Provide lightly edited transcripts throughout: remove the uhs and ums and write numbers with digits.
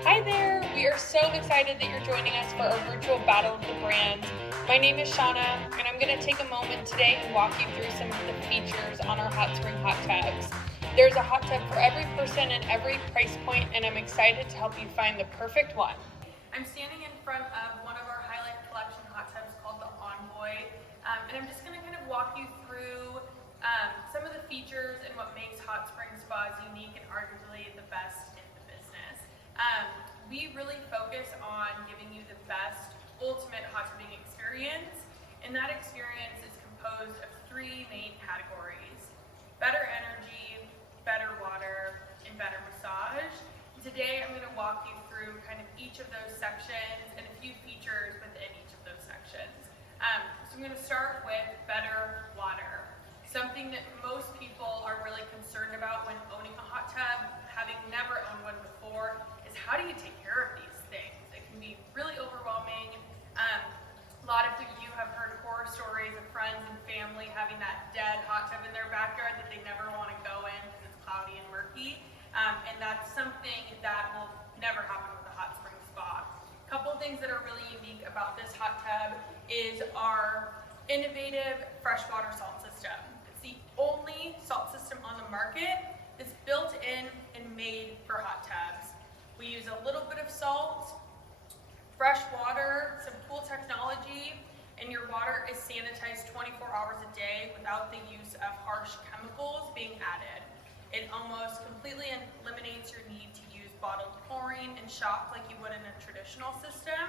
Hi there! We are so excited that you're joining us for our virtual Battle of the Brands. My name is Shauna, and I'm going to take a moment today and walk you through some of the features on our hot spring hot tubs. There's a hot tub for every person and every price point, and I'm excited to help you find the perfect one. I'm standing in front of one of our highlight collection hot tubs called the Envoy, and I'm just going to kind of walk you through some of the features and what makes hot spring spas unique and arguably the best in the business. We really focus on giving you the best ultimate hot tubbing experience, and that experience is composed of three main categories: better energy, better water, and better massage. Today I'm going to walk you through kind of each of those sections and a few features within each of those sections. So I'm going to start with better water. Something that most people are really concerned about when owning a hot tub, having never owned one before, is how do you take care of these things? It can be really overwhelming. A lot of you have heard horror stories of friends and family having that dead hot tub in their backyard that they never want to go in because it's cloudy and murky. And that's something that will never happen with a hot spring spa. A couple things that are really unique about this hot tub is our innovative freshwater salt system. It's the only salt system on the market that's built in and made for hot tubs. We use a little bit of salt, fresh water, some cool technology, and your water is sanitized 24 hours a day without the use of harsh chemicals being added. It almost completely eliminates your need to use bottled chlorine and shock like you would in a traditional system.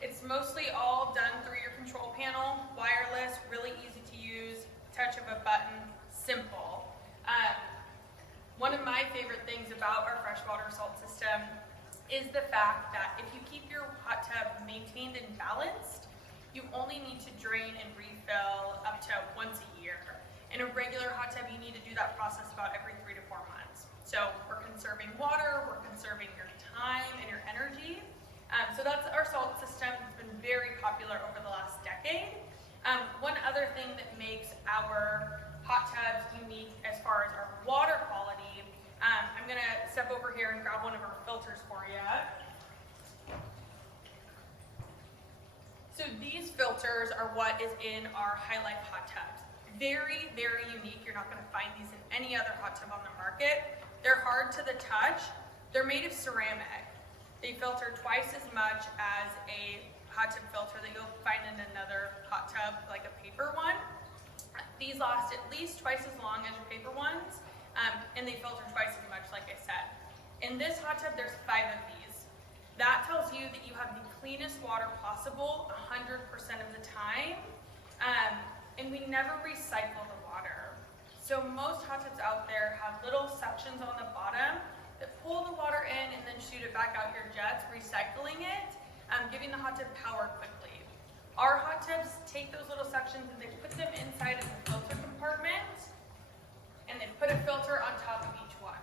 It's mostly all done through your control panel, wireless, really easy to use, touch of a button, simple. One of my favorite things about our freshwater salt system is the fact that if you keep your hot tub maintained and balanced, you only need to drain and refill up to once a year. In a regular hot tub, you need to do that process about every 3 to 4 months. So we're conserving water, we're conserving your time and your energy. So that's our salt system. It's been very popular over the last decade. One other thing that makes our hot tubs unique as far as our water quality, I'm going to step over here and grab one of our filters for you. So these filters are what is in our Highlight hot tubs. Very, very unique. You're not going to find these in any other hot tub on the market. They're hard to the touch. They're made of ceramic. They filter twice as much as a hot tub filter that you'll find in another hot tub, like a paper one. These last at least twice as long as your paper ones, and they filter twice as much, like I said. In this hot tub, there's 5 of these. That tells you that you have the cleanest water possible 100% of the time, and we never recycle the water. So most hot tubs out there have little sections on the bottom that pull the water in and then shoot it back out your jets, recycling it, giving the hot tub power quickly. Our hot tubs take those little sections and they put them inside of the filter compartment, and they put a filter on top of each one.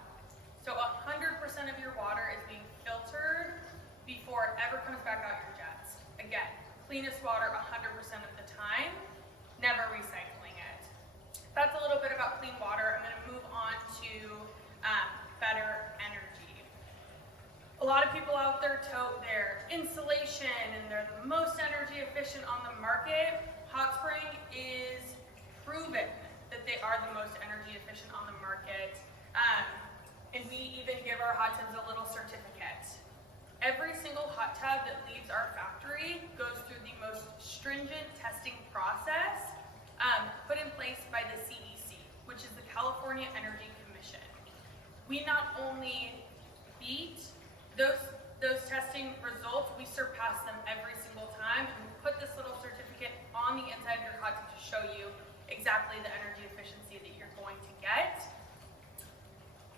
So 100% of your water is being filtered before it ever comes back out your jets. Again, cleanest water 100% of the time, never recycling it. That's a little bit about clean water. I'm going to move on to better energy. A lot of people out there tote their insulation and they're the most energy efficient on the market. Hot Spring is proven that they are the most energy efficient on the market. And we even give our hot tubs a little certificate. Every single hot tub that leaves our factory goes through the most stringent testing process put in place by the CEC, which is the California Energy Commission. We not only beat those testing results, we surpass them every single time, and we put this little certificate on the inside of your hot tub to show you exactly the energy efficiency that you're going to get.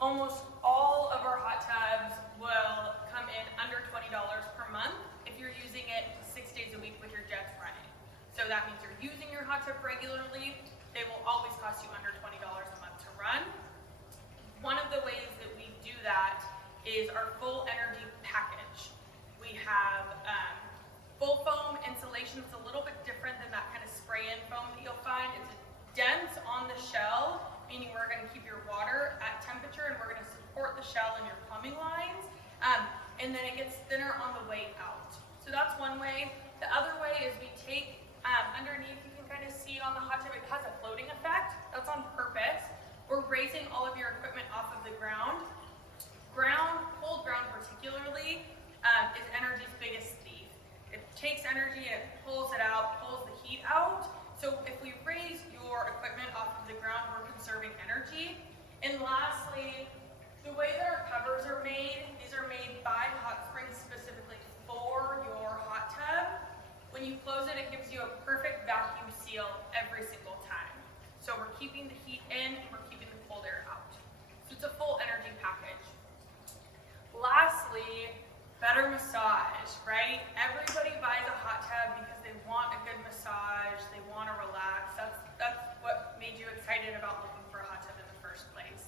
Almost all of our hot tubs will come in under $20 per month if you're using it 6 days a week with your jets running. So that means you're using your hot tub regularly. They will always cost you under $20 a month to run. One of the ways that we do that is our full energy package. We have full foam insulation. It's a little bit different than that kind of spray-in foam that you'll find. It's dense on the shell, meaning we're going to keep your water at temperature and we're going to support the shell and your plumbing lines. And then it gets thinner on the way out. So that's one way. The other way is we take underneath, you can kind of see on the hot tub, it has a floating effect. That's on purpose. We're raising all of your equipment off of the ground. Cold ground particularly, is energy's biggest thief. It takes energy, it pulls it out, pulls the heat out. So if we raise your equipment off of the ground, we're conserving energy. And lastly, the way that our covers are made, these are made by Hot Springs specifically for your hot tub. When you close it, it gives you a perfect vacuum seal every single time. So we're keeping the heat in and we're keeping the cold air out. So it's a full energy package. Lastly, better massage, right? Everybody buys a hot tub because they want a good massage, they want to relax. That's what made you excited about looking for a hot tub in the first place.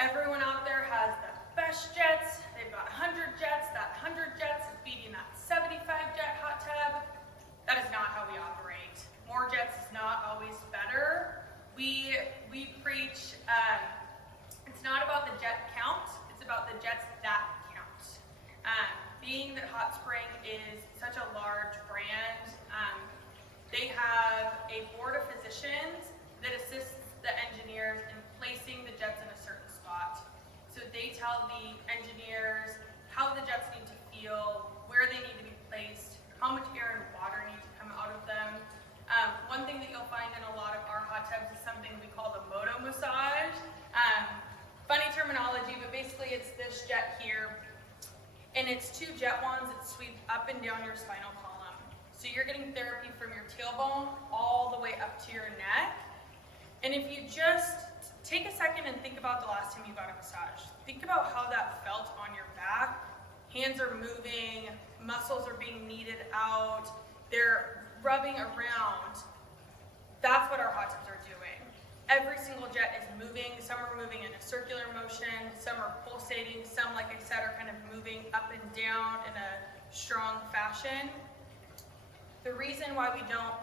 Everyone out there has the best jets. They've got 100 jets. That 100 jets is beating that 75 jet hot tub. That is not how we operate. More jets is not always better. We preach, it's not about the jet count, it's about the jets that count. Being that Hot Spring is such a large brand, they have a board of physicians that assists the engineers in placing the jets in a certain spot. So they tell the engineers how the jets need to feel, where they need to be placed, how much air and water need to come out of them. One thing that you'll find in a lot of our hot tubs is something we call the moto massage. Funny terminology, but basically it's this jet here, and it's two jet wands that sweep up and down your spinal column. So you're getting therapy from your tailbone all the way up to your neck. And if you just take a second and think about the last time you got a massage, think about how that felt on your back. Hands are moving, muscles are being kneaded out, they're rubbing around. That's what our hot tubs are doing. Every single jet is moving. Some are moving in a circular motion, some are pulsating, some, like I said, are kind of moving up and down in a strong fashion. The reason why we don't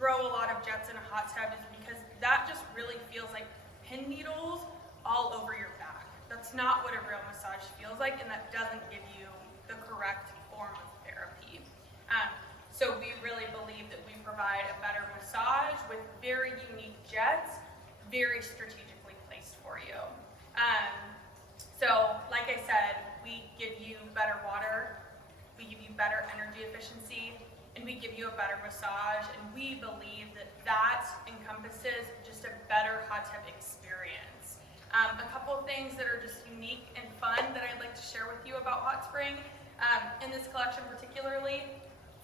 throw a lot of jets in a hot tub is because that just really feels like pin needles all over your back. That's not what a real massage feels like, and that doesn't give you the correct form of therapy. So we really believe that we provide a better massage with very unique jets, very strategically placed for you. So like I said, we give you better water, we give you better energy efficiency, and we give you a better massage, and we believe that that encompasses just a better hot tub experience. A couple things that are just unique and fun that I'd like to share with you about Hot Spring, in this collection particularly.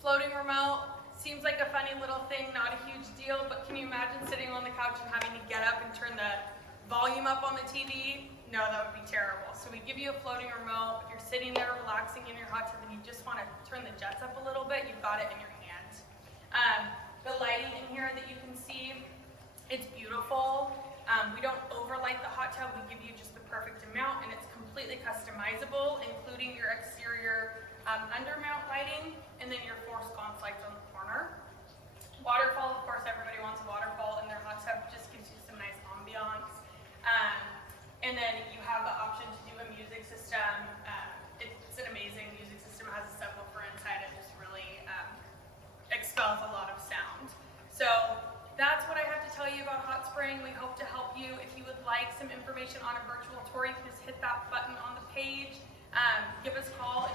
Floating remote seems like a funny little thing, not a huge deal, but can you imagine sitting on the couch and having to get up and turn the volume up on the TV? No, that would be terrible. So we give you a floating remote. If you're sitting there relaxing in your hot tub and you just want to turn the jets up a little bit, you've got it in your hand. The lighting in here that you can see, it's beautiful. We don't overlight the hot tub. We give you just the perfect amount, and it's completely customizable, including your exterior undermount lighting, and then your 4 sconce lights on the corner. Waterfall, of course, everybody wants a waterfall in their hot tub. Just gives you some nice ambiance. And then you have the option to do a music system. It's an amazing music system. It has a subwoofer inside. It just really expels a lot of sound. So that's what I have to tell you about Hot Spring. We hope to help you. If you would like some information on a virtual tour, you can just hit that button on the page. Give us a call